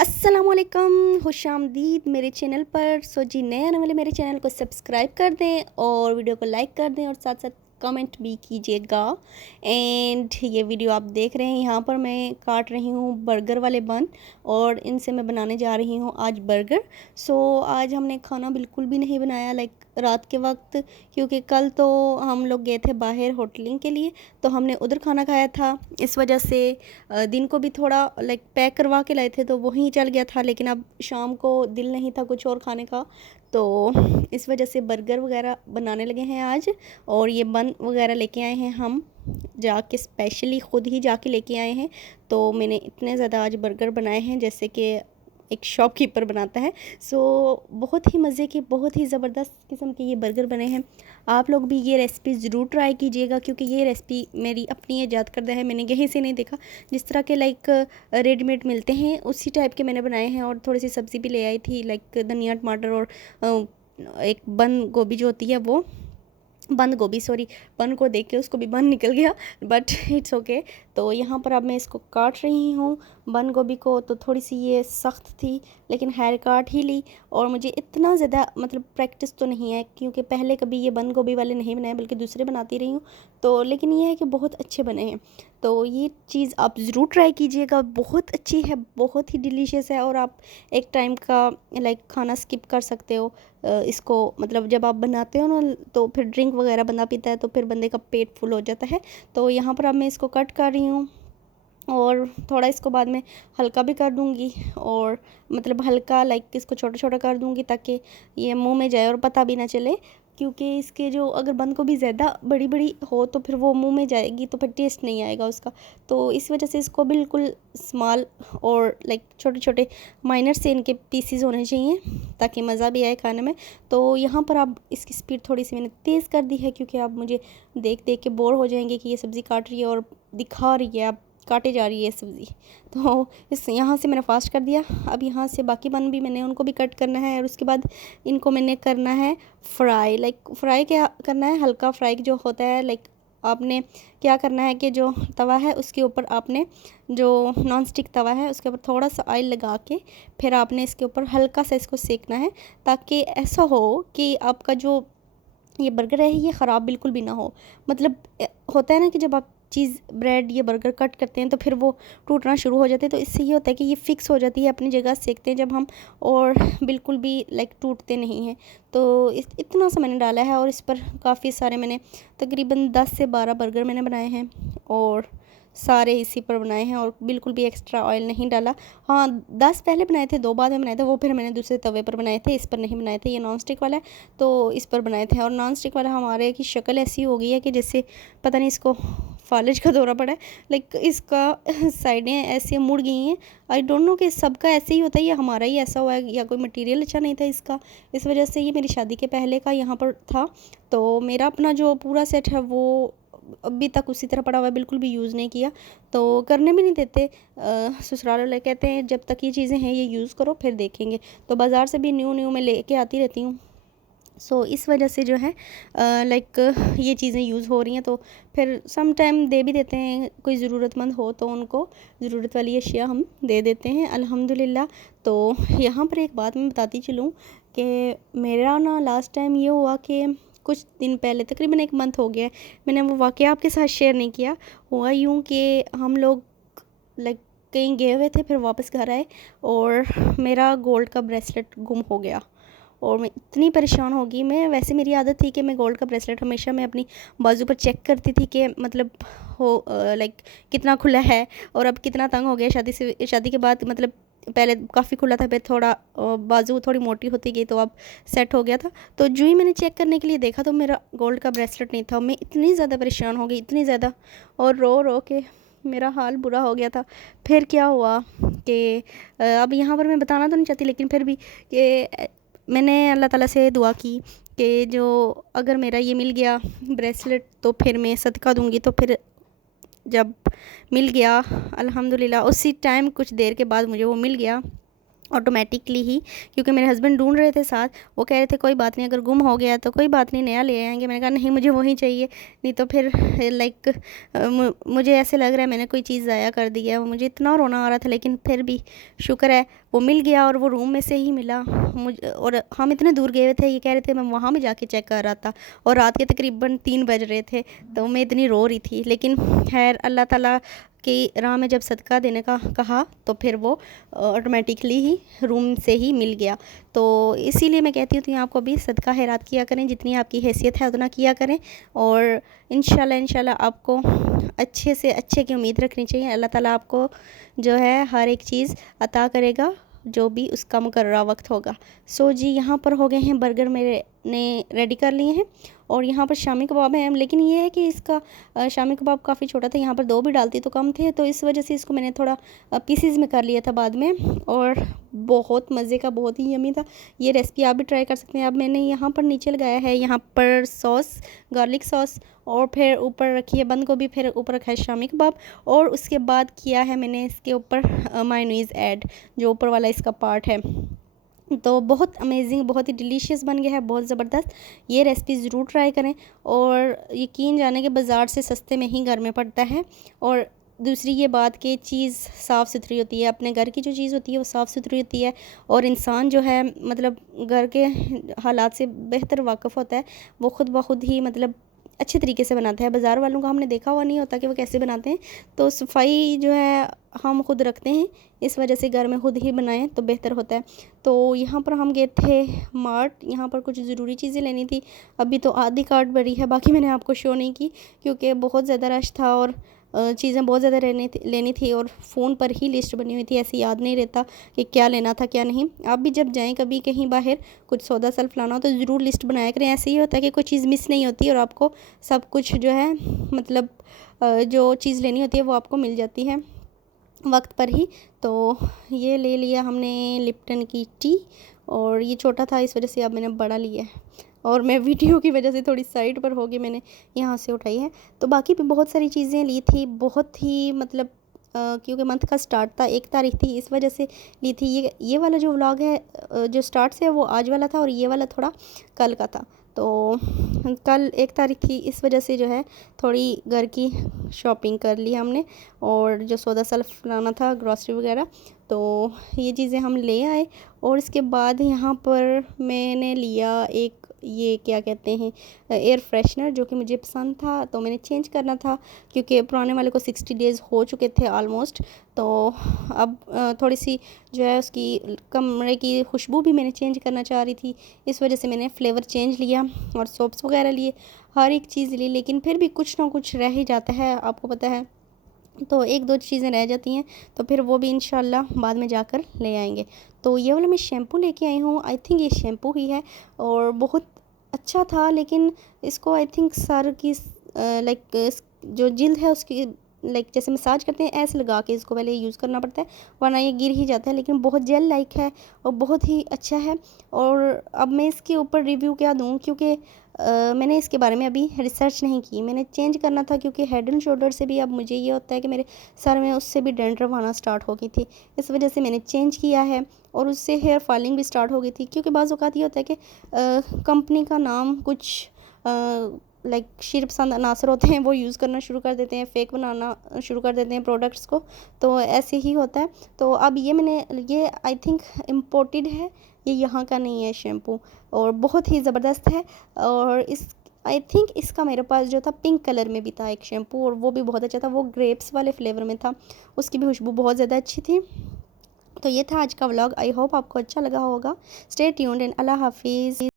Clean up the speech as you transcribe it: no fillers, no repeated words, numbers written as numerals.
अस्सलामुअलैकुम, खुशामदीद मेरे चैनल पर। जी नए आने वाले मेरे चैनल को सब्सक्राइब कर दें और वीडियो को लाइक कर दें और साथ साथ कमेंट भी कीजिएगा। एंड ये वीडियो आप देख रहे हैं, यहाँ पर मैं काट रही हूँ बर्गर वाले बन और इनसे मैं बनाने जा रही हूँ आज बर्गर। आज हमने खाना बिल्कुल भी नहीं बनाया रात के वक्त, क्योंकि कल तो हम लोग गए थे बाहर होटलिंग के लिए, तो हमने उधर खाना खाया था। इस वजह से दिन को भी थोड़ा पैक करवा के लाए थे तो वहीं चल गया था, लेकिन अब शाम को दिल नहीं था कुछ और खाने का, तो इस वजह से बर्गर वगैरह बनाने लगे हैं आज। और ये बन वगैरह लेके आए हैं हम जाके, स्पेशली ख़ुद ही जाके लेके आए हैं। तो मैंने इतने ज़्यादा आज बर्गर बनाए हैं जैसे कि एक शॉपकीपर बनाता है। बहुत ही मज़े के, बहुत ही ज़बरदस्त किस्म के ये बर्गर बने हैं। आप लोग भी ये रेसिपी ज़रूर ट्राई कीजिएगा, क्योंकि ये रेसिपी मेरी अपनी ईजाद करदा है, मैंने कहीं से नहीं देखा। जिस तरह के रेडीमेड मिलते हैं उसी टाइप के मैंने बनाए हैं। और थोड़ी सी सब्ज़ी भी ले आई थी, धनिया टमाटर और एक बंद गोभी जो होती है वो, बंद गोभी सॉरी, बन को देख के उसको भी बन निकल गया, बट इट्स ओके। तो यहाँ पर अब मैं इसको काट रही हूँ बंद गोभी को। तो थोड़ी सी ये सख्त थी, लेकिन खैर काट ही ली। और मुझे इतना ज़्यादा प्रैक्टिस तो नहीं है, क्योंकि पहले कभी ये बंद गोभी वाले नहीं बनाए बल्कि दूसरे बनाती रही हूँ। तो लेकिन ये है कि बहुत अच्छे बने हैं। तो ये चीज़ आप ज़रूर ट्राई कीजिएगा, बहुत अच्छी है, बहुत ही डिलीशियस है। और आप एक टाइम का खाना स्किप कर सकते हो इसको, जब आप बनाते हो ना, तो फिर ड्रिंक वगैरह बंदा पीता है तो फिर बंदे का पेट फुल हो जाता है। तो यहाँ पर अब मैं इसको कट कर रही हूँ और थोड़ा इसको बाद में हल्का भी कर दूँगी, और हल्का इसको छोटा छोटा कर दूँगी ताकि ये मुंह में जाए और पता भी ना चले। क्योंकि इसके जो अगर बंद गोभी ज़्यादा बड़ी बड़ी हो तो फिर वो मुंह में जाएगी तो फिर टेस्ट नहीं आएगा उसका। तो इस वजह से इसको बिल्कुल स्मॉल और छोटे छोटे माइनर से इनके पीसीज होने चाहिए ताकि मज़ा भी आए खाने में। तो यहाँ पर अब इसकी स्पीड थोड़ी सी मैंने तेज़ कर दी है, क्योंकि आप मुझे देख देख के बोर हो जाएंगे कि ये सब्ज़ी काट रही है और दिखा रही है, अब काटे जा रही है सब्ज़ी। तो इस यहाँ से मैंने फास्ट कर दिया। अब यहाँ से बाकी बन भी मैंने उनको भी कट करना है, और उसके बाद इनको मैंने करना है फ्राई। फ्राई क्या करना है, हल्का फ्राई जो होता है। आपने क्या करना है कि जो तवा है उसके ऊपर आपने, जो नॉन स्टिक तवा है उसके ऊपर थोड़ा सा ऑयल लगा के फिर आपने इसके ऊपर हल्का सा इसको सेकना है, ताकि ऐसा हो कि आपका जो ये बर्गर है ये ख़राब बिल्कुल भी ना हो। होता है ना कि जब आप चीज़ ब्रेड या बर्गर कट करते हैं तो फिर वो टूटना शुरू हो जाते हैं। तो इससे ये होता है कि ये फ़िक्स हो जाती है अपनी जगह, सेकते हैं जब हम, और बिल्कुल भी टूटते नहीं हैं। तो इतना सा मैंने डाला है, और इस पर काफ़ी सारे मैंने तकरीबन 10 से 12 बर्गर मैंने बनाए हैं, और सारे इसी पर बनाए हैं और बिल्कुल भी एक्स्ट्रा ऑयल नहीं डाला। हाँ, 10 पहले बनाए थे, 2 बाद में बनाए थे, वो फिर मैंने दूसरे तवे पर बनाए थे, इस पर नहीं बनाए थे। ये नॉन स्टिक वाला है तो इस पर बनाए थे। और नॉन स्टिक वाला हमारे की शक्ल ऐसी हो गई है कि जैसे पता नहीं इसको फालिज का दौरा पड़ा है। इसका साइडें ऐसे मुड़ गई हैं। आई डोंट नो कि सबका ऐसे ही होता है या हमारा ही ऐसा हुआ है या कोई मटेरियल अच्छा नहीं था इसका, इस वजह से। ये मेरी शादी के पहले का यहाँ पर था, तो मेरा अपना जो पूरा सेट है वो अभी तक उसी तरह पड़ा हुआ है, बिल्कुल भी यूज़ नहीं किया। तो करने भी नहीं देते ससुराल वाले, कहते हैं जब तक ये चीज़ें हैं ये यूज़ करो फिर देखेंगे। तो बाज़ार से भी न्यू न्यू मैं लेके आती रहती हूँ। इस वजह से जो है ये चीज़ें यूज़ हो रही हैं। तो फिर सम टाइम दे भी देते हैं, कोई ज़रूरतमंद हो तो उनको ज़रूरत वाली अशिया हम दे देते हैं, अल्हम्दुलिल्लाह। तो यहाँ पर एक बात मैं बताती चलूँ कि मेरा ना लास्ट टाइम ये हुआ कि कुछ दिन पहले, तकरीबन 1 मंथ हो गया है, मैंने वो वाक़या आपके साथ शेयर नहीं किया। हुआ यूँ कि हम लोग कहीं गए हुए थे, फिर वापस घर आए और मेरा गोल्ड का ब्रेसलेट गुम हो गया। और मैं इतनी परेशान हो गई। मैं वैसे, मेरी आदत थी कि मैं गोल्ड का ब्रेसलेट हमेशा मैं अपनी बाजू पर चेक करती थी कि कितना खुला है और अब कितना तंग हो गया। शादी के बाद पहले काफ़ी खुला था, फिर थोड़ा बाजू थोड़ी मोटी होती गई, तो अब सेट हो गया था। तो जो ही मैंने चेक करने के लिए देखा तो मेरा गोल्ड का ब्रेसलेट नहीं था। मैं इतनी ज़्यादा परेशान हो गई, इतनी ज़्यादा, और रो रो के मेरा हाल बुरा हो गया था। फिर क्या हुआ कि अब यहाँ पर मैं बताना तो नहीं चाहती, लेकिन फिर भी कि मैंने अल्लाह ताला से दुआ की कि जो अगर मेरा ये मिल गया ब्रेसलेट तो फिर मैं सदका दूंगी। तो फिर जब मिल गया अल्हम्दुलिल्लाह, उसी टाइम कुछ देर के बाद मुझे वो मिल गया। ऑटोमेटिकली ही, क्योंकि मेरे हस्बैंड ढूंढ रहे थे साथ। वो कह रहे थे कोई बात नहीं, अगर गुम हो गया तो कोई बात नहीं, नया ले आएंगे। मैंने कहा नहीं, मुझे वही चाहिए, नहीं तो फिर लाइक मुझे ऐसे लग रहा है मैंने कोई चीज़ ज़ाया कर दी है। वो मुझे इतना रोना आ रहा था, लेकिन फिर भी शुक्र है वो मिल गया, और वो रूम में से ही मिला मुझे। और हम इतने दूर गए हुए थे, ये कह रहे थे मैं वहाँ में जाके चेक कर रहा था, और रात के तकरीबन 3 बज रहे थे, तो मैं इतनी रो रही थी। लेकिन खैर अल्लाह ताला की राह में जब सदका देने का कहा तो फिर वो ऑटोमेटिकली ही रूम से ही मिल गया। तो इसीलिए मैं कहती हूँ कि आपको भी सदका खैरात किया करें, जितनी आपकी हैसियत है उतना किया करें, और इंशाल्लाह आपको अच्छे से अच्छे की उम्मीद रखनी चाहिए। अल्लाह ताला आपको जो है हर एक चीज़ अता करेगा, जो भी उसका मुकर्ररा वक्त होगा। सो जी, यहाँ पर हो गए हैं बर्गर मेरे ने रेडी कर लिए हैं, और यहाँ पर शामी कबाब हैं। लेकिन ये है कि इसका शामी कबाब काफ़ी छोटा था, यहाँ पर 2 भी डालती तो कम थे, तो इस वजह से इसको मैंने थोड़ा पीसीज में कर लिया था बाद में, और बहुत मज़े का, बहुत ही यमी था। ये रेसिपी आप भी ट्राई कर सकते हैं। अब मैंने यहाँ पर नीचे लगाया है यहाँ पर सॉस, गार्लिक सॉस, और फिर ऊपर रखी है बंद गोभी, फिर ऊपर रखा है शामी कबाब, और उसके बाद किया है मैंने इसके ऊपर मायोनीज़ ऐड, जो ऊपर वाला इसका पार्ट है। तो बहुत अमेजिंग, बहुत ही डिलीशियस बन गया है, बहुत ज़बरदस्त। ये रेसिपी ज़रूर ट्राई करें, और यकीन जाने कि बाज़ार से सस्ते में ही घर में पड़ता है। और दूसरी ये बात कि चीज़ साफ़ सुथरी होती है, अपने घर की जो चीज़ होती है वो साफ़ सुथरी होती है, और इंसान जो है मतलब घर के हालात से बेहतर वाकिफ़ होता है। वो ख़ुद ब खुद ही मतलब अच्छे तरीके से बनाता है। बाज़ार वालों को हमने देखा हुआ नहीं होता कि वो कैसे बनाते हैं। तो सफाई जो है हम खुद रखते हैं, इस वजह से घर में खुद ही बनाएं तो बेहतर होता है। तो यहाँ पर हम गए थे मार्ट, यहाँ पर कुछ ज़रूरी चीज़ें लेनी थी। अभी तो आधी कार्ट भरी है, बाकी मैंने आपको शो नहीं की क्योंकि बहुत ज़्यादा रश था, और चीज़ें बहुत ज़्यादा लेनी थी, और फ़ोन पर ही लिस्ट बनी हुई थी, ऐसे याद नहीं रहता कि क्या लेना था क्या नहीं। आप भी जब जाएं कभी कहीं बाहर कुछ सौदा सल्फ लाना हो तो ज़रूर लिस्ट बनाया करें। ऐसे ही होता है कि कोई चीज़ मिस नहीं होती, और आपको सब कुछ जो है मतलब जो चीज़ लेनी होती है वो आपको मिल जाती है वक्त पर ही। तो ये ले लिया हमने लिप्टन की टी, और ये छोटा था इस वजह से अब मैंने बड़ा लिया है, और मैं वीडियो की वजह से थोड़ी साइड पर हो गई, मैंने यहाँ से उठाई है। तो बाकी भी बहुत सारी चीज़ें ली थी, बहुत ही मतलब क्योंकि मंथ का स्टार्ट था, 1 तारीख थी, इस वजह से ली थी। ये वाला जो व्लॉग है जो स्टार्ट से है वो आज वाला था, और ये वाला थोड़ा कल का था। तो कल 1 तारीख थी, इस वजह से जो है थोड़ी घर की शॉपिंग कर ली हमने, और जो सौदा सल्फ लाना था, ग्रॉसरी वगैरह, तो ये चीज़ें हम ले आए। और इसके बाद यहाँ पर मैंने लिया एक, ये क्या कहते हैं, एयर फ्रेशनर, जो कि मुझे पसंद था, तो मैंने चेंज करना था क्योंकि पुराने वाले को 60 डेज़ हो चुके थे ऑलमोस्ट। तो अब थोड़ी सी जो है उसकी कमरे की खुशबू भी मैंने चेंज करना चाह रही थी, इस वजह से मैंने फ्लेवर चेंज लिया, और सोप्स वगैरह लिए, हर एक चीज़ ली। लेकिन फिर भी कुछ ना कुछ रह ही जाता है, आपको पता है, तो 1-2 चीज़ें रह जाती हैं, तो फिर वो भी इंशाल्लाह बाद में जाकर ले आएंगे। तो ये वाला मैं शैम्पू लेके आई हूँ, आई थिंक ये शैम्पू ही है, और बहुत अच्छा था। लेकिन इसको आई थिंक सर की लाइक जो जिल्द है उसकी लाइक जैसे मसाज करते हैं ऐसे लगा के इसको पहले यूज़ करना पड़ता है, वरना ये गिर ही जाता है। लेकिन बहुत जेल लाइक है और बहुत ही अच्छा है। और अब मैं इसके ऊपर रिव्यू क्या दूँ, क्योंकि मैंने इसके बारे में अभी रिसर्च नहीं की। मैंने चेंज करना था क्योंकि हेड एंड शोल्डर से भी अब मुझे ये होता है कि मेरे सर में उससे भी डैंड्रफ आना स्टार्ट हो गई थी, इस वजह से मैंने चेंज किया है। और उससे हेयर फॉलिंग भी स्टार्ट हो गई थी, क्योंकि बाज़ औक़ात ये होता है कि कंपनी का नाम कुछ लाइक शीर पसंद अनासर होते हैं, वो यूज़ करना शुरू कर देते हैं, फ़ेक बनाना शुरू कर देते हैं प्रोडक्ट्स को, तो ऐसे ही होता है। तो अब ये मैंने ये आई थिंक इम्पोर्टेड है, ये यहाँ का नहीं है शैम्पू, और बहुत ही ज़बरदस्त है। और इस आई थिंक इसका मेरे पास जो था पिंक कलर में भी था एक शैम्पू, और वो भी बहुत अच्छा था, वो ग्रेप्स वाले फ्लेवर में था, उसकी भी खुशबू बहुत ज़्यादा अच्छी थी। तो ये था आज का व्लॉग, आई होप आपको अच्छा लगा होगा। स्टे ट्यून्ड एंड अल्लाह हाफिज़।